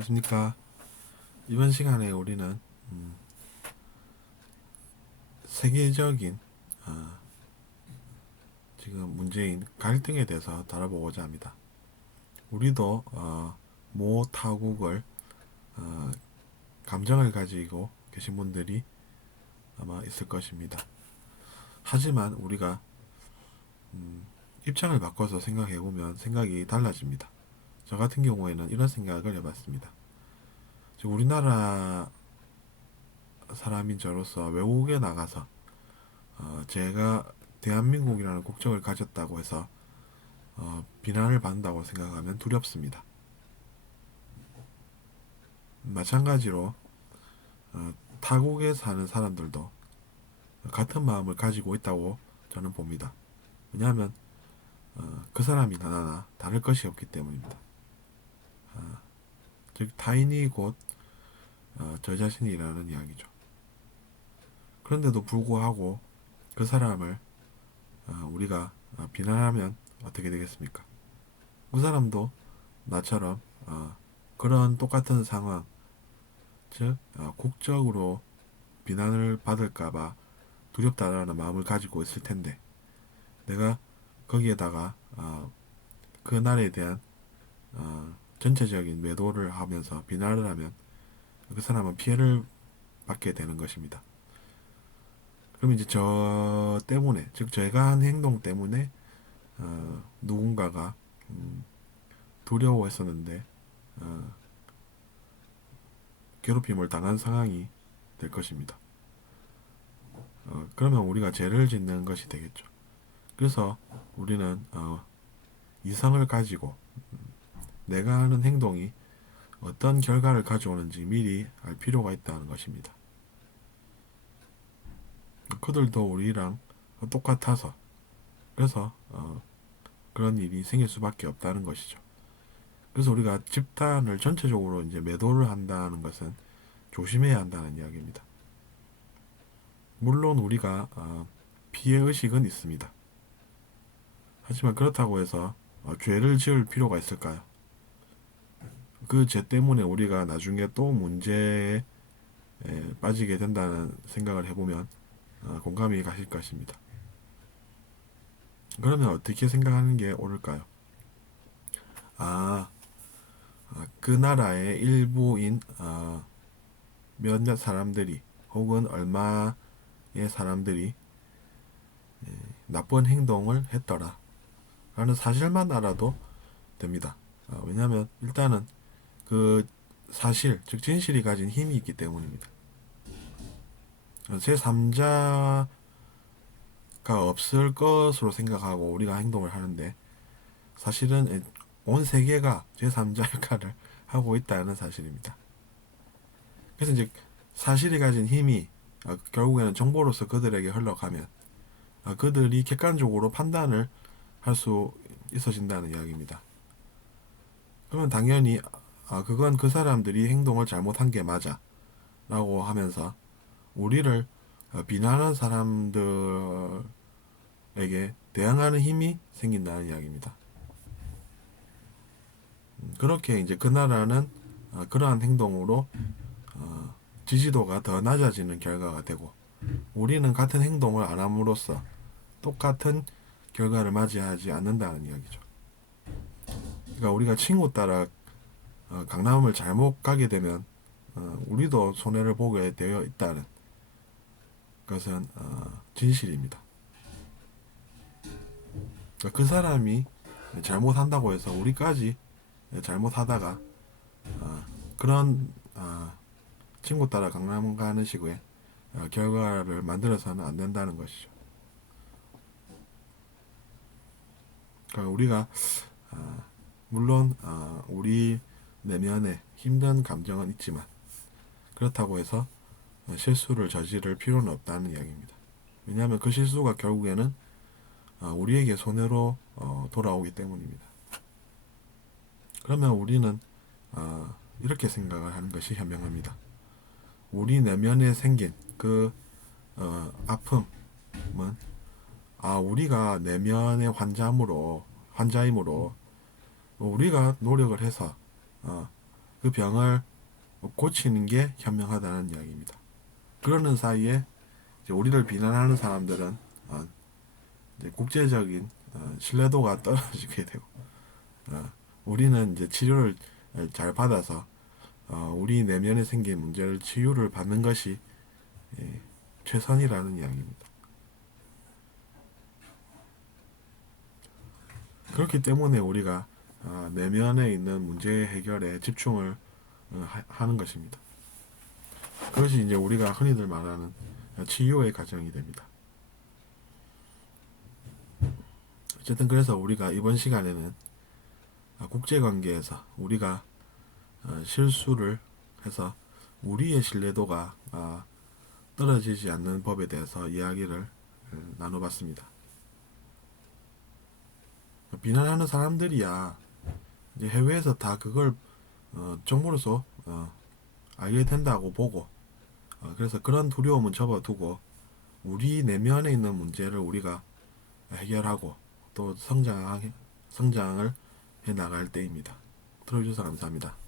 안녕하십니까. 이번 시간에 우리는 음, 세계적인 어, 지금 문제인 갈등에 대해서 다뤄보고자 합니다. 우리도 어, 모 타국을 어, 감정을 가지고 계신 분들이 아마 있을 것입니다. 하지만 우리가 음, 입장을 바꿔서 생각해 보면 생각이 달라집니다. 저 같은 경우에는 이런 생각을 해봤습니다. 우리나라 사람인 저로서 외국에 나가서 어, 제가 대한민국이라는 국적을 가졌다고 해서 어, 비난을 받는다고 생각하면 두렵습니다. 마찬가지로 어, 타국에 사는 사람들도 같은 마음을 가지고 있다고 저는 봅니다. 왜냐하면 어, 그 사람이 나 나나 다를 것이 없기 때문입니다. 어, 즉 타인이 곧 어, 저 자신이라는 이야기죠. 그런데도 불구하고 그 사람을 어, 우리가 어, 비난하면 어떻게 되겠습니까? 그 사람도 나처럼 어, 그런 똑같은 상황, 즉 어, 국적으로 비난을 받을까봐 두렵다라는 마음을 가지고 있을 텐데 내가 거기에다가 어, 그 나라에 대한 어, 전체적인 매도를 하면서 비난을 하면 그 사람은 피해를 받게 되는 것입니다. 그럼 이제 저 때문에 즉 제가 한 행동 때문에 어, 누군가가 음, 두려워했었는데 어, 괴롭힘을 당한 상황이 될 것입니다. 어, 그러면 우리가 죄를 짓는 것이 되겠죠. 그래서 우리는 어, 이성을 가지고 음, 내가 하는 행동이 어떤 결과를 가져오는지 미리 알 필요가 있다는 것입니다. 그들도 우리랑 똑같아서 그래서 어, 그런 일이 생길 수밖에 없다는 것이죠. 그래서 우리가 집단을 전체적으로 이제 매도를 한다는 것은 조심해야 한다는 이야기입니다. 물론 우리가 어, 피해 의식은 있습니다. 하지만 그렇다고 해서 어, 죄를 지을 필요가 있을까요? 그 죄 때문에 우리가 나중에 또 문제에 에, 빠지게 된다는 생각을 해보면 어, 공감이 가실 것입니다. 그러면 어떻게 생각하는 게 옳을까요? 아, 아, 그 나라의 일부인 어, 몇몇 사람들이 혹은 얼마의 사람들이 예, 나쁜 행동을 했더라 라는 사실만 알아도 됩니다. 아, 왜냐하면 일단은 그 사실 즉 진실이 가진 힘이 있기 때문입니다. 제 3자가 없을 것으로 생각하고 우리가 행동을 하는데 사실은 온 세계가 제 3자 역할을 하고 있다는 사실입니다. 그래서 이제 사실이 가진 힘이 어, 결국에는 정보로서 그들에게 흘러가면 어, 그들이 객관적으로 판단을 할 수 있어진다는 이야기입니다. 그러면 당연히 아 그건 그 사람들이 행동을 잘못한 게 맞아 라고 하면서 우리를 어, 비난하는 사람들에게 대항하는 힘이 생긴다는 이야기입니다. 음, 그렇게 이제 그 나라는 어, 그러한 행동으로 어, 지지도가 더 낮아지는 결과가 되고 우리는 같은 행동을 안 함으로써 똑같은 결과를 맞이하지 않는다는 이야기죠. 그러니까 우리가 친구 따라 어, 강남을 잘못 가게 되면 어, 우리도 손해를 보게 되어 있다는 것은 어, 진실입니다. 그 사람이 잘못한다고 해서 우리까지 잘못하다가 어, 그런 어, 친구 따라 강남 가는 식의 어, 결과를 만들어서는 안 된다는 것이죠. 그러니까 우리가 어, 물론 어, 우리 내면에 힘든 감정은 있지만 그렇다고 해서 실수를 저지를 필요는 없다는 이야기입니다. 왜냐하면 그 실수가 결국에는 어, 우리에게 손해로 어, 돌아오기 때문입니다. 그러면 우리는 어, 이렇게 생각을 하는 것이 현명합니다. 우리 내면에 생긴 그 아픔은 아 우리가 내면의 환자므로 환자이므로 우리가 노력을 해서 어, 그 병을 고치는 게 현명하다는 이야기입니다. 그러는 사이에 우리를 비난하는 사람들은 어, 국제적인 어, 신뢰도가 떨어지게 되고 어, 우리는 이제 치료를 잘 받아서 어, 우리 내면에 생긴 문제를 치유를 받는 것이 예, 최선이라는 이야기입니다. 그렇기 때문에 우리가 아, 내면에 있는 문제 해결에 집중을 어, 하- 하는 것입니다. 그것이 이제 우리가 흔히들 말하는 치유의 과정이 됩니다. 어쨌든 그래서 우리가 이번 시간에는 아, 국제관계에서 우리가 어, 실수를 해서 우리의 신뢰도가 아, 떨어지지 않는 법에 대해서 이야기를 어, 나눠봤습니다. 비난하는 사람들이야 해외에서 다 그걸 어, 정보로서 어, 알게 된다고 보고 어, 그래서 그런 두려움은 접어두고 우리 내면에 있는 문제를 우리가 해결하고 또 성장 성장을 해 나갈 때입니다. 들어주셔서 감사합니다.